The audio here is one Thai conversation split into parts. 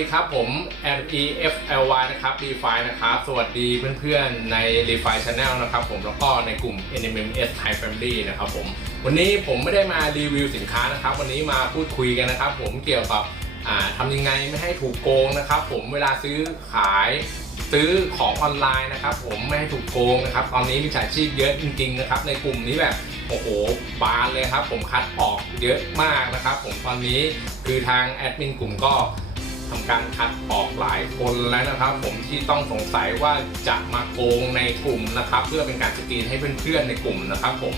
ดีครับผม L E F L Y นะครับ d e f i นะครับ สวัสดีเพื่อนๆใน d e f i Channel นะครับผมแล้วก็ในกลุ่ม NMS Thai Family นะครับผม วันนี้ผมไม่ได้มารีวิวสินค้านะครับ วันนี้มาพูดคุยกันนะครับผมเกี่ยวกับอ่าทำยังไงไม่ให้ถูกโกงนะครับผมเวลาซื้อขายซื้อของออนไลน์นะครับผมไม่ให้ถูกโกงนะครับตอนนี้มีฉาชีพเยอะจริงๆนะครับในกลุ่มนี้แบบโอ้โหบานเลยครับ ผมคัดออกเยอะมากนะครับ ผมตอนนี้คือทางแอดมินกลุ่มก็ ทำการคัดออกหลายคนแล้วนะครับ ผมที่ต้องสงสัยว่าจะมาโกงในกลุ่มนะครับ เพื่อเป็นการสกรีนให้เพื่อนๆในกลุ่มนะครับ ผม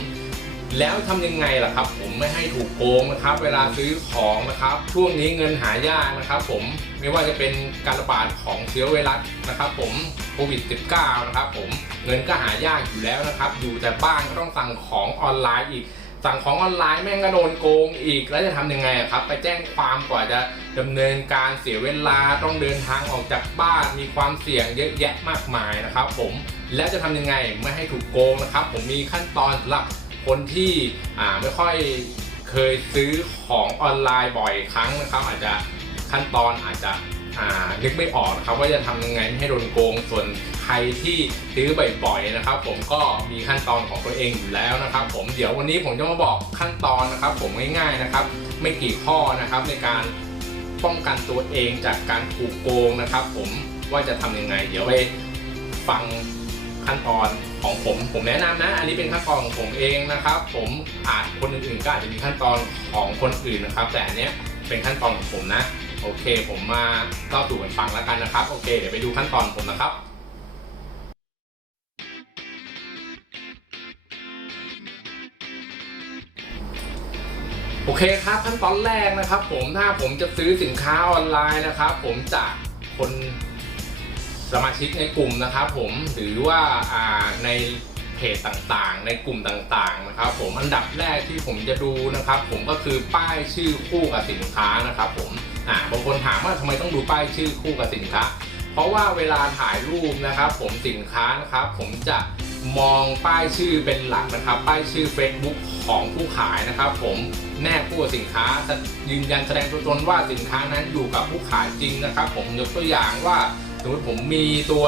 แล้วทำยังไงล่ะครับ ผมไม่ให้ถูกโกงนะครับ เวลาซื้อของนะครับ ช่วงนี้เงินหายากนะครับ ผมไม่ว่าจะเป็นการระบาดของเชื้อไวรัสนะครับ ผมโควิด -19 นะครับ ผมเงินก็หายากอยู่แล้วนะครับ อยู่แต่บ้านก็ต้องสั่งของออนไลน์อีก สั่งของออนไลน์แม่งก็โดนโกงอีก แล้วจะทำยังไงครับ ไปแจ้งความกว่าจะ ดำเนินการเสียเวลาต้องเดินทางออกจากบ้านมีความเสี่ยงเยอะแยะมากมายนะครับ ผมแล้วจะทำยังไงไม่ให้ถูกโกงนะครับ ผมมีขั้นตอนสำหรับคนที่ไม่ค่อยเคยซื้อของออนไลน์บ่อยครั้งนะครับ อาจจะขั้นตอนอาจจะนึกไม่ออกนะครับว่าจะทำยังไงไม่ให้โดนโกง ส่วนใครที่ซื้อบ่อยๆนะครับ ผมก็มีขั้นตอนของตัวเองอยู่แล้วนะครับ ผมเดี๋ยววันนี้ผมจะมาบอกขั้นตอนนะครับ ผมง่ายๆนะครับ ไม่กี่ข้อนะครับในการ ป้องกันตัวเองจากการถูกโกงนะครับ ผมว่าจะทำยังไง เดี๋ยวไปฟังขั้นตอนของผม ผมแนะนำนะ อันนี้เป็นขั้นตอนของผมเองนะครับ ผมอาจคนอื่นๆก็อาจจะมีขั้นตอนของคนอื่นนะครับ แต่อันเนี้ยเป็นขั้นตอนของผมนะ โอเค ผมมาเล่าสู่กันฟังแล้วกันนะครับ โอเค เดี๋ยวไปดูขั้นตอนผมนะครับ โอเคครับขั้นตอนแรกนะครับ ผมถ้าผมจะซื้อสินค้าออนไลน์นะครับ ผมจากคนสมาชิกในกลุ่มนะครับ ผมหรือว่าาในเพจต่างๆ ในกลุ่มต่างๆนะครับ ผมอันดับแรกที่ผมจะดูนะครับ ผมก็คือป้ายชื่อคู่กับสินค้านะครับ ผมอ่าบางคนถามว่าทำไมต้องดูป้ายชื่อคู่กับสินค้า เพราะว่าเวลาถ่ายรูปนะครับ ผมสินค้านะครับ ผมจะ มองป้ายชื่อเป็นหลักนะครับ ป้ายชื่อ Facebook ของผู้ขายนะครับ ผมแนบคู่กับสินค้ายืนยันแสดงตัวตนว่าสินค้านั้นอยู่กับผู้ขายจริงนะครับ ผมยกตัวอย่างว่าสมมติผมมีตัว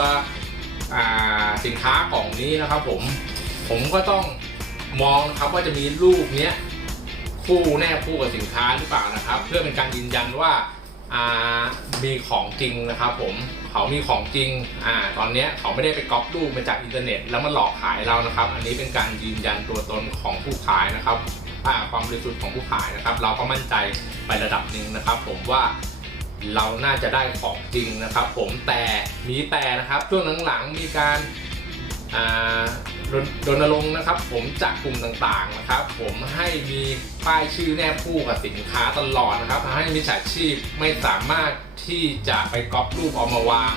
อ่าสินค้ากล่องนี้นะครับ ผมผมก็ต้องมองนะครับว่าจะมีรูปเนี้ยคู่แนบคู่กับสินค้าหรือเปล่านะครับ เพื่อเป็นการยืนยันว่าอ่ามีของจริงนะครับผม เขามีของจริงอ่าตอนนี้เขาไม่ได้ไปก๊อปรูปมาจากอินเทอร์เน็ต แล้วมาหลอกขายเรานะครับ อันนี้เป็นการยืนยันตัวตนของผู้ขายนะครับความบริสุทธิ์ของผู้ขายนะครับ เราก็มั่นใจไประดับหนึ่งนะครับ ผมว่าเราน่าจะได้ของจริงนะครับ ผมแต่มีแต่นะครับช่วงหลังๆมีการ รณรงค์นะครับ ผมจากกลุ่มต่างๆนะครับ ผมให้มีป้ายชื่อแนบคู่กับสินค้าตลอดนะครับทำให้มิจฉาชีพไม่สามารถที่จะไปก๊อปรูปเอามาวาง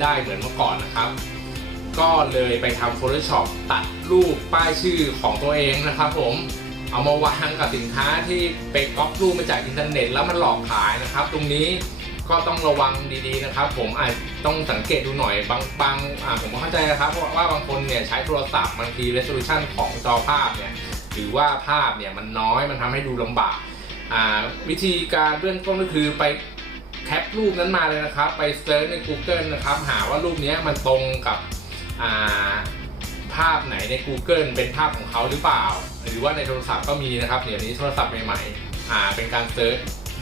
ได้เหมือนเมื่อก่อนนะครับ ก็เลยไปทำ Photoshop ตัดรูปป้ายชื่อของตัวเองนะครับ ผมเอามาวางกับสินค้าที่ไปก๊อปรูปมาจากอินเทอร์เน็ต แล้วมันหลอกขายนะครับ ตรงนี้ ก็ต้องระวังดีๆนะครับ ผมอาจต้องสังเกตดูหน่อยบางบางผมเข้าใจนะครับเพราะว่าบางคนเนี่ยใช้โทรศัพท์บางที resolution ของจอภาพเนี่ยหรือว่าภาพเนี่ยมันน้อยมันทำให้ดูลำบากวิธีการเบื้องต้นก็คือไปแคปรูปนั้นมาเลยนะครับ ไปเซิร์ชใน Google นะครับ หาว่ารูปนี้มันตรงกับาภาพไหนใน Google เป็นภาพของเขาหรือเปล่า หรือว่าในโทรศัพท์ก็มีนะครับเดี๋ยวนี้โทรศัพท์ใหม่ๆเป็นการเซิร์ช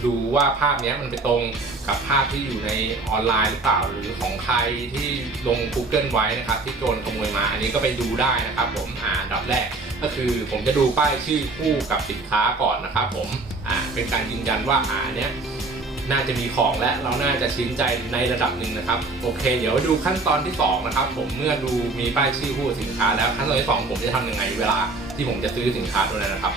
ดูว่าภาพนี้มันไปตรงกับภาพที่อยู่ในออนไลน์หรือเปล่าหรือของใครที่ลง Google ไว้นะครับ ที่โจรขโมยมาอันนี้ก็ไปดูได้นะครับ ผมอ่าดับแรกก็คือผมจะดูป้ายชื่อคู่กับสินค้าก่อนนะครับ ผมอ่าเป็นการยืนยันว่าอ่าเนี้ยน่าจะมีของและเราน่าจะชิ้นใจในระดับหนึ่งนะครับ โอเค เดี๋ยวดูขั้นตอนที่สองนะครับผมเมื่อดูมีป้ายชื่อคู่กับสินค้าแล้วขั้นตอนที่สองผมจะทำยังไงเวลาที่ผมจะซื้อสินค้าตัวนั้นนะครับ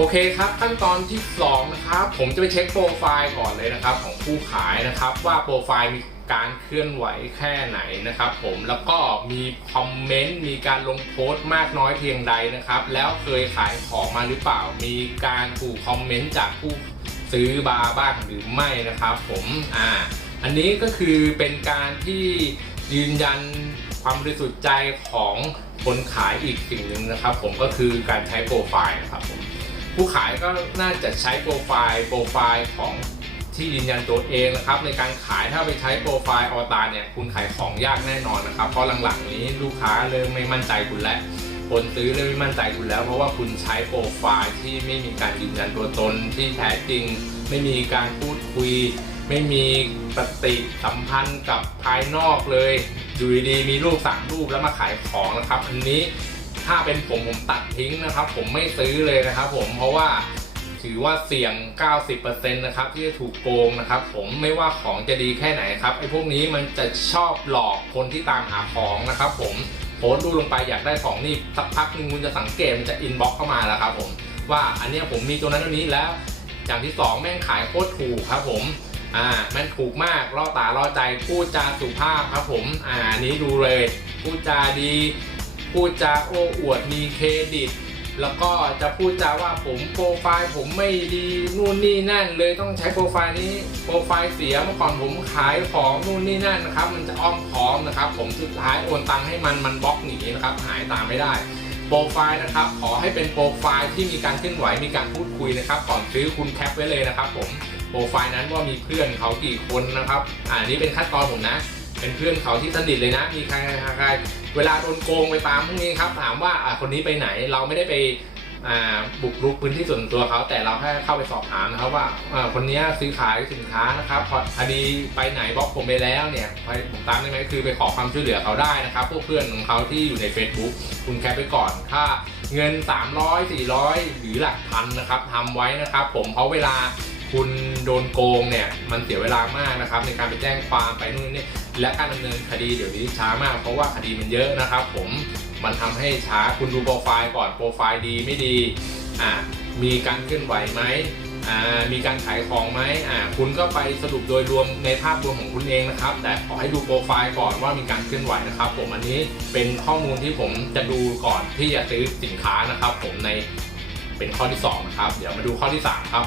โอเคครับขั้นตอนที่2นะครับผมจะไปเช็คโปรไฟล์ก่อนเลยนะครับ ของผู้ขายนะครับ ว่าโปรไฟล์มีการเคลื่อนไหวแค่ไหนนะครับผมแล้วก็มีคอมเมนต์มีการลงโพสต์มากน้อยเพียงใดนะครับ แล้วเคยขายของมาหรือเปล่า มีการถูกคอมเมนต์จากผู้ซื้อบาบ้างหรือไม่นะครับ ผมอ่าอันนี้ก็คือเป็นการที่ยืนยันความบริสุทธิ์ใจของคนขายอีกสิ่งหนึ่งนะครับ ผมก็คือการใช้โปรไฟล์นะครับผม ผู้ขายก็น่าจะใช้โปรไฟล์โปรไฟล์ของที่ยืนยันตัวเองนะครับในการขายถ้าไปใช้โปรไฟล์ออตาเนี่ยคุณขายของยากแน่นอนนะครับเพราะหลังๆนี้ลูกค้าเริ่มไม่มั่นใจคุณแล้วคนซื้อเริ่มไม่มั่นใจคุณแล้ว เพราะว่าคุณใช้โปรไฟล์ที่ไม่มีการยืนยันตัวตนที่แท้จริง ไม่มีการพูดคุย ไม่มีปฏิสัมพันธ์กับภายนอกเลยอยู่ดีๆมีรูปสามรูปแล้วมาขายของนะครับอันนี้ ถ้าเป็นผมผมตัดทิ้งนะครับ ผมไม่ซื้อเลยนะครับผมเพราะว่าถือว่าเสี่ยง 90%นะครับที่จะถูกโกงนะครับ ผมไม่ว่าของจะดีแค่ไหนครับไอ้พวกนี้มันจะชอบหลอกคนที่ตามหาของนะครับ ผมโพสต์ดูลงไปอยากได้ของนี่สักพักหนึงคุณจะสังเกตมันจะอินบ็อกเข้ามาแล้วครับ ผมว่าอันนี้ผมมีตัวนั้นตัวนี้แล้ว อย่างที่สองแม่งขายโคตรถูกครับ ผมอ่าแม่งถูกมากล่อตาล่อใจพูดจาสุภาพครับ ผมอ่านนี้ดูเลยพูดจาดี พูดจาโอ้อวดมีเครดิต แล้วก็จะพูดจาว่าผมโปรไฟล์ผมไม่ดีนู่นนี่นั่น เลยต้องใช้โปรไฟล์นี้โปรไฟล์เสียเมื่อก่อนผมขายของนู่นนี่นั่นนะครับ มันจะอ้อมค้อมนะครับ ผมสุดท้ายโอนตังค์ให้มันมันบล็อกหนีนะครับหายตามไม่ได้โปรไฟล์นะครับ ขอให้เป็นโปรไฟล์ที่มีการเคลื่อนไหวมีการพูดคุยนะครับก่อนซื้อคุณแคปไว้เลยนะครับ ผมโปรไฟล์นั้นว่ามีเพื่อนเขากี่คนนะครับ อ่านี่เป็นขั้นตอนผมนะ เป็นเพื่อนเขาที่สนิทเลยนะ มีใครใครใครเวลาโดนโกงไปตามพวกนี้ครับ ถามว่าคนนี้ไปไหนเราไม่ได้ไปบุกรุกพื้นที่ส่วนตัวเขาแต่เราแค่เข้าไปสอบถามนะครับว่าคนนี้ซื้อขายสินค้านะครับพอดีไปไหนบล็อกผมไปแล้วเนี่ยผมตามได้ไหมคือไปขอความช่วยเหลือเขาได้นะครับ พวกเพื่อนของเขาที่อยู่ใน Facebook คุณแคปไปก่อนถ้าเงิน 300 400 หรือหลักพันนะครับทำไว้นะครับ ผมเพราะเวลาคุณโดนโกงเนี่ยมันเสียเวลามากนะครับในการไปแจ้งความไปนู่นนี่ และการดำเนินคดีเดี๋ยวนี้ช้ามาก เพราะว่าคดีมันเยอะนะครับ ผมมันทำให้ช้าคุณดูโปรไฟล์ก่อนโปรไฟล์ดีไม่ดีอ่ามีการเคลื่อนไหวไหมอ่ามีการขายของไหมอ่าคุณก็ไปสรุปโดยรวมในภาพรวมของคุณเองนะครับ แต่ขอให้ดูโปรไฟล์ก่อนว่ามีการเคลื่อนไหวนะครับ ผมอันนี้เป็นข้อมูลที่ผมจะดูก่อนที่จะซื้อสินค้านะครับ ผมในเป็นข้อที่สองนะครับเดี๋ยวมาดูข้อที่สามครับ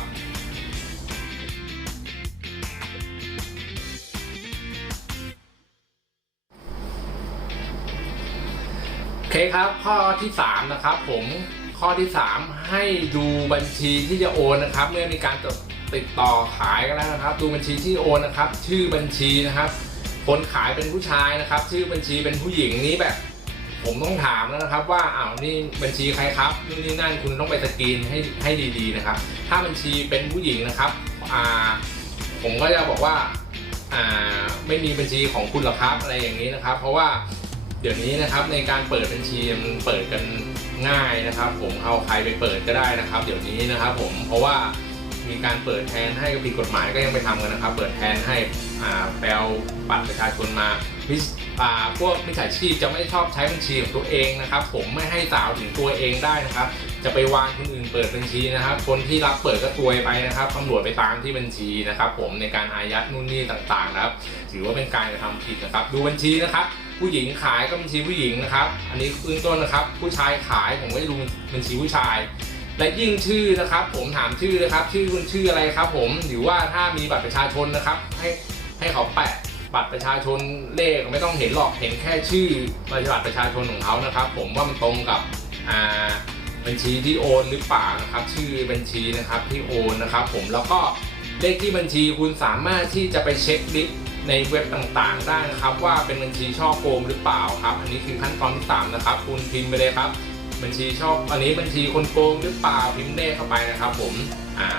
เคครับข้อที่ 3 นะครับ ผมข้อที่ 3 ให้ดูบัญชีที่จะโอนนะครับ เมื่อมีการติดต่อขายกันแล้วนะครับ ดูบัญชีที่โอนนะครับ ชื่อบัญชีนะครับ คนขายเป็นผู้ชายนะครับ ชื่อบัญชีเป็นผู้หญิงนี้แบบ ผมต้องถามแล้วนะครับ ว่าอ้าวนี่บัญชีใครครับนู่นนี่นั่นคุณต้องไปสกรีนให้ให้ดีๆนะครับ ถ้าบัญชีเป็นผู้หญิงนะครับอ่าผมก็จะบอกว่าอ่าไม่มีบัญชีของคุณหรอกครับอะไรอย่างนี้นะครับ เพราะว่า เดี๋ยวนี้นะครับในการเปิดบัญชีมันเปิดกันง่ายนะครับ ผมเอาใครไปเปิดก็ได้นะครับ เดี๋ยวนี้นะครับผมเพราะว่ามีการเปิดแทนให้ก็ผิดกฎหมายก็ยังไปทำกันนะครับ เปิดแทนให้อ่าแปลบัตรประชาชนมามิจอ่าพวกมิจฉาชีพจะไม่ชอบใช้บัญชีของตัวเองนะครับ ผมไม่ให้สาวถึงตัวเองได้นะครับ จะไปวานคนอื่นเปิดบัญชีนะครับ คนที่รับเปิดก็ซวยไปนะครับตำรวจไปตามที่บัญชีนะครับ ผมในการอายัดนู่นนี่ต่างๆนะครับ ถือว่าเป็นการกระทำผิดนะครับ ดูบัญชีนะครับ ผู้หญิงขายก็บัญชีผู้หญิงนะครับ อันนี้เบื้องต้นนะครับ ผู้ชายขายผมก็จะดูบัญชีผู้ชาย และยิ่งชื่อนะครับ ผมถามชื่อนะครับ ชื่อคุณชื่ออะไรครับ ผมหรือว่าถ้ามีบัตรประชาชนนะครับ ให้ให้เขาแปะบัตรประชาชนเลขไม่ต้องเห็นหรอกเห็นแค่ชื่อบัตรประชาชนของเขานะครับ ผมว่ามันตรงกับอ่าบัญชีที่โอนหรือเปล่านะครับ ชื่อบัญชีนะครับที่โอนนะครับ ผมแล้วก็เลขที่บัญชีคุณสามารถที่จะไปเช็คลิสต์ ในเว็บต่างๆ ได้นะครับ ว่าเป็นบัญชีช่อโกงหรือเปล่าครับ อันนี้คือขั้นตอนที่ 3 นะครับ คุณพิมพ์ไปเลยครับ บัญชีช่ออันนี้บัญชีคนโกงหรือเปล่าพิมพ์เลขเข้าไปนะครับ ผมอ่า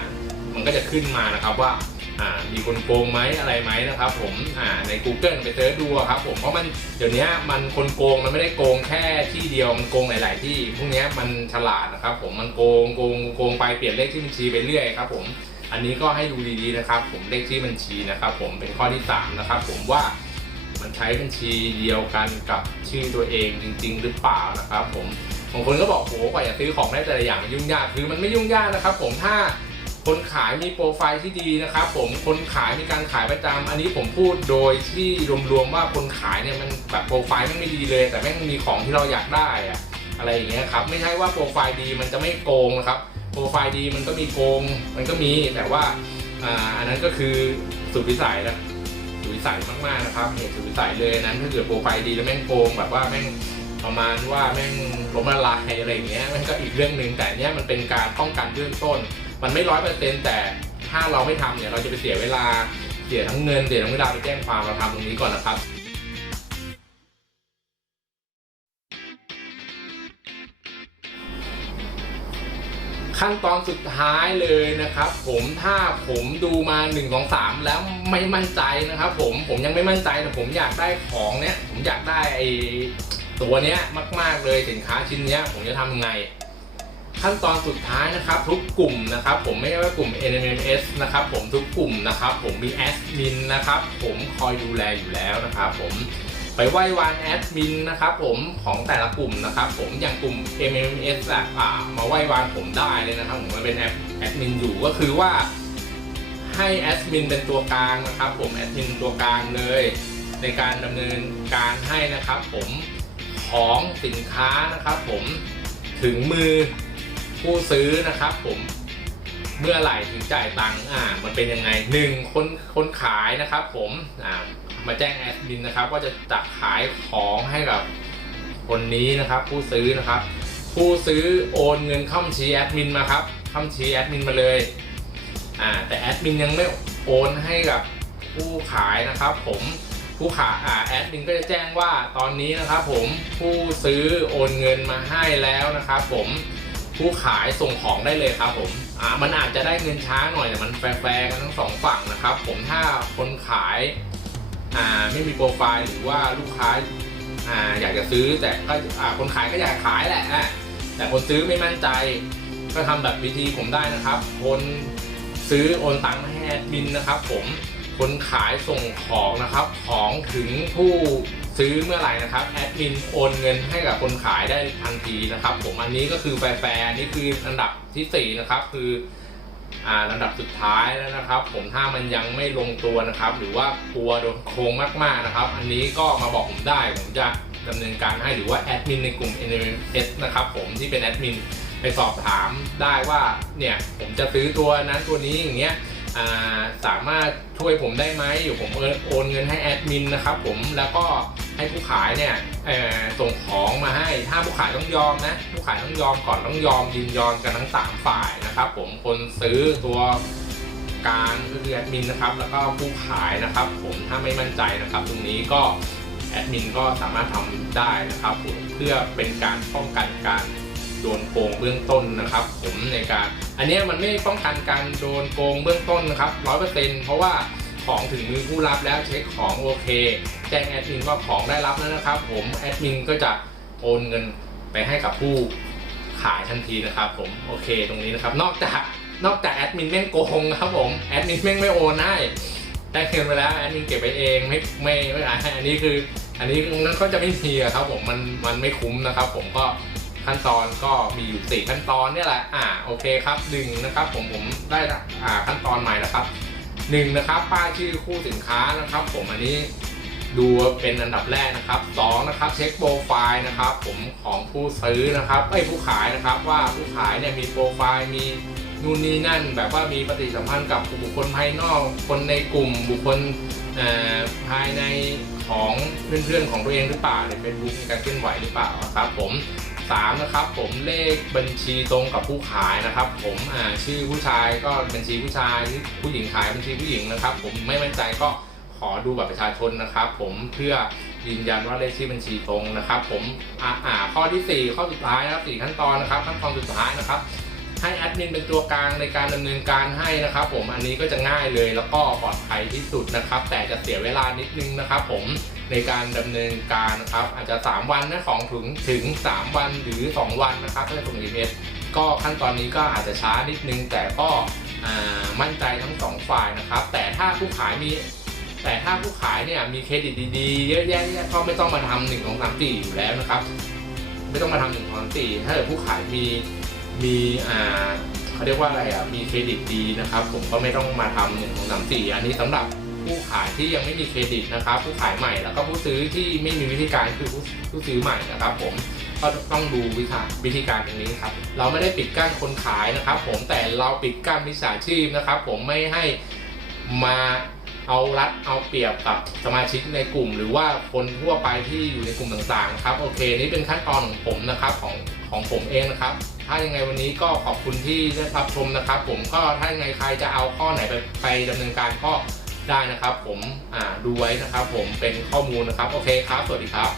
มันก็จะขึ้นมานะครับว่าอ่ามีคนโกงไหมอะไรไหมนะครับผมอ่าใน Google ไปเสิร์ชดูครับผมเพราะมันเดี๋ยวนี้มันคนโกงมันไม่ได้โกงแค่ที่เดียวมันโกงหลาย ๆ ที่พวกนี้มันฉลาดนะครับผมมันโกงโกงโกงไปเปลี่ยนเลขที่บัญชีไปเรื่อยครับผม อันนี้ก็ให้ดูดีๆนะครับ ผมเลขที่บัญชีนะครับ ผมเป็นข้อที่3นะครับผมว่ามันใช้บัญชีเดียวกันกับชื่อตัวเองจริง ๆ หรือเปล่านะครับ ผมบางคนก็บอกโหกว่าจะซื้อของได้แต่ละอย่างมันยุ่งยากคือมันไม่ยุ่งยากนะครับ ผมถ้าคนขายมีโปรไฟล์ที่ดีนะครับ ผมคนขายมีการขายประจำอันนี้ผมพูดโดยที่รวมๆว่าคนขายเนี่ยมันแบบโปรไฟล์มันไม่ดีเลย แต่แม่งมีของที่เราอยากได้อะอะไรอย่างเงี้ยครับไม่ใช่ว่าโปรไฟล์ดีมันจะไม่โกงนะครับ โปรไฟล์ดีมันก็มีโกง มันก็มีแต่ว่าอ่าอันนั้นก็คือสุดวิสัยแล้วสุดวิสัยมากๆนะครับเหตุสุดวิสัยเลยนั้นถ้าเกิดโปรไฟล์ดีแล้วแม่งโกงแบบว่าแม่งประมาณว่าแม่งล้มละลายอะไรอย่างเงี้ยมันก็อีกเรื่องหนึ่งแต่เนี้ยมันเป็นการป้องกันเบื้องต้น มันไม่ร้อยเปอร์เซ็นต์แต่ถ้าเราไม่ทำเนี่ยเราจะไปเสียเวลาเสียทั้งเงินเสียทั้งเวลาไปแจ้งความเราทำตรงนี้ก่อนนะครับ ขั้นตอนสุดท้ายเลยนะครับ ผมถ้าผมดูมา1นึ่งสองสามแล้วไม่มั่นใจนะครับ ผมผมยังไม่มั่นใจแต่ผมอยากได้ของเนี้ยผมอยากได้ไอ้ตัวเนี้ยมากๆเลยสินค้าชิ้นเนี้ยผมจะทำยังไง ขั้นตอนสุดท้ายนะครับ ทุกกลุ่มนะครับ ผมไม่ใช่ว่ากลุ่ม NMS นะครับ ผมทุกกลุ่มนะครับ ผมมีแอดมินนะครับ ผมคอยดูแลอยู่แล้วนะครับ ผม ไปไหว้วานแอดมินนะครับผมของแต่ละกลุ่มนะครับผมอย่างกลุ่ม MMS อะอ่ามาไหว้วานผมได้เลยนะครับผมมาเป็นแอดแอดมินอยู่ก็คือว่าให้แอดมินเป็นตัวกลางนะครับผมแอดมินตัวกลางเลย ในการดำเนินการให้นะครับผมของสินค้านะครับผมถึงมือผู้ซื้อนะครับผมเมื่อไหร่ถึงจ่ายตังค์อ่ามันเป็นยังไงหนึ่งคนคนขายนะครับผมอ่า มาแจ้งแอดมินนะครับว่าจะจะขายของให้กับคนนี้นะครับ ผู้ซื้อนะครับ ผู้ซื้อโอนเงินเข้าบัญชีแอดมินมาครับเข้าบัญชีแอดมินมาเลยอ่าแต่แอดมินยังไม่โอนให้กับผู้ขายนะครับ ผมผู้ขายอ่าแอดมินก็จะแจ้งว่าตอนนี้นะครับ ผมผู้ซื้อโอนเงินมาให้แล้วนะครับ ผมผู้ขายส่งของได้เลยครับผมอ่ามันอาจจะได้เงินช้าหน่อยแต่มันแฟร์กันทั้งสองฝั่งนะครับ ผมถ้าคนขาย อ่าไม่มีโปรไฟล์หรือว่าลูกค้าอ่าอยากจะซื้อแต่ก็อ่าคนขายก็อยากขายแหละอะแต่คนซื้อไม่มั่นใจ ก็ทำแบบวิธีผมได้นะครับ คนซื้อโอนตังค์ให้แอดมินนะครับ ผมคนขายส่งของนะครับ ของถึงผู้ซื้อเมื่อไหร่นะครับแอดมินโอนเงินให้กับคนขายได้ทันทีนะครับ ผมอันนี้ก็คือแฟร์ๆนนี่คืออันดับที่สี่นะครับคือ อ่าอันดับสุดท้ายแล้วนะครับ ผมถ้ามันยังไม่ลงตัวนะครับ หรือว่ากลัวโดนโกงมากๆนะครับ อันนี้ก็มาบอกผมได้ผมจะดำเนินการให้หรือว่าแอดมินในกลุ่ม NMS นะครับผมที่เป็นแอดมินไปสอบถามได้ว่าเนี่ยผมจะซื้อตัวนั้นตัวนี้อย่างเงี้ยอ่าสามารถช่วยผมได้ไหมอยู่ผมโอนเงินให้แอดมินนะครับผมแล้วก็ ให้ผู้ขายเนี่ยส่งของมาให้ถ้าผู้ขายต้องยอมนะผู้ขายต้องยอมก่อนต้องยอมยินยอมกันทั้งสามฝ่ายนะครับ ผมคนซื้อตัวกลางก็คือแอดมินนะครับ แล้วก็ผู้ขายนะครับ ผมถ้าไม่มั่นใจนะครับ ตรงนี้ก็แอดมินก็สามารถทำได้นะครับผมเพื่อเป็นการป้องกันการโดนโกงเบื้องต้นนะครับ ผมในการ อันนี้มันไม่ป้องกันการโดนโกงเบื้องต้นนะครับร้อยเปอร์เซ็นต์เพราะว่า ของถึงมือผู้รับแล้วเช็คของโอเค แจ้งแอดมินว่าของได้รับแล้วนะครับ ผมแอดมินก็จะโอนเงินไปให้กับผู้ขายทันทีนะครับ ผมโอเคตรงนี้นะครับ นอกจากนอกจากแอดมินแม่งโกงครับผมแอดมินแม่งไม่โอนให้ได้เงินไปแล้วแอดมินเก็บไปเองไม่ไม่ไม่ให้อันนี้คือ อันนี้นั้นก็จะไม่มีอะครับ ผมมันมันไม่คุ้มนะครับ ผมก็ขั้นตอนก็มีอยู่ 4 ขั้นตอนเนี่ยแหละ อ่า โอเคครับหนึ่งนะครับ ผม ผมได้ละอ่า ขั้นตอนใหม่นะครับ หนึ่งนะครับป้ายชื่อคู่สินค้านะครับ ผมอันนี้ดูเป็นอันดับแรกนะครับสองนะครับเช็คโปรไฟล์นะครับ ผมของผู้ซื้อนะครับไอ้ผู้ขายนะครับว่าผู้ขายเนี่ยมีโปรไฟล์มีนู่นนี่นั่น แบบว่ามีปฏิสัมพันธ์กับบุคคลภายนอก คนในกลุ่มบุคคลภายในของเพื่อนๆของตัวเองหรือเปล่าในเฟซบุ๊กในการเคลื่อนไหวหรือเปล่าครับผม สามนะครับผมเลขบัญชีตรงกับผู้ขายนะครับ ผมอ่าชื่อผู้ชายก็บัญชีผู้ชายผู้หญิงขายบัญชีผู้หญิงนะครับ ผมไม่มั่นใจก็ขอดูบัตรประชาชนนะครับ ผมเพื่อยืนยันว่าเลขที่บัญชีตรงนะครับ ผมอ่าอาข้อที่สี่ข้อสุดท้ายนะครับสี่ขั้นตอนนะครับขั้นตอนสุดท้ายนะครับ ให้แอดมินเป็นตัวกลางในการดำเนินการให้นะครับ ผมอันนี้ก็จะง่ายเลยแล้วก็ปลอดภัยที่สุดนะครับ แต่จะเสียเวลานิดนึงนะครับ ผม ในการดำเนินการนะครับ อาจจะ 3 วันนะของถึงถึง 3 วันหรือ 2 วันนะครับถ้าจะส่งอีเก็ขั้นตอนนี้ก็อาจจะช้านิดนึง แต่ก็มั่นใจทั้งสองฝ่ายนะครับ แต่ถ้าผู้ขายมีแต่ถ้าผู้ขายเนี่ยมีเครดิตดีๆ เยอะแยะเนี่ยก็ไม่ต้องมาทำหนึ่งของสามสี่อยู่แล้วนะครับ ไม่ต้องมาทำหนึ่งของสามสี่ถ้าเกิดผู้ขายมีมีอ่าเขาเรียกว่าอะไรอะมีเครดิตดีนะครับ ผมก็ไม่ต้องมาทำหนึ่งของสามสี่อันนี้สำหรับ ผู้ขายที่ยังไม่มีเครดิตนะครับ ผู้ขายใหม่แล้วก็ผู้ซื้อที่ไม่มีวิธีการคือผู้ผู้ซื้อใหม่นะครับ ผมก็ต้องดูวิธีวิธีการตรงนี้ครับ เราไม่ได้ปิดกั้นคนขายนะครับ ผมแต่เราปิดกั้นมิจฉาชีพนะครับ ผมไม่ให้มาเอารัดเอาเปรียบกับสมาชิกในกลุ่ม หรือว่าคนทั่วไปที่อยู่ในกลุ่มต่างๆครับโอเค นี่เป็นขั้นตอนของผมนะครับของของผมเองนะครับ ถ้ายังไงวันนี้ก็ขอบคุณที่ได้รับชมนะครับ ผมก็ถ้ายังไงใครจะเอาข้อไหนไปไปดำเนินการก็ ได้นะครับ ผมดูไว้นะครับ ผมเป็นข้อมูลนะครับโอเคครับสวัสดีครับ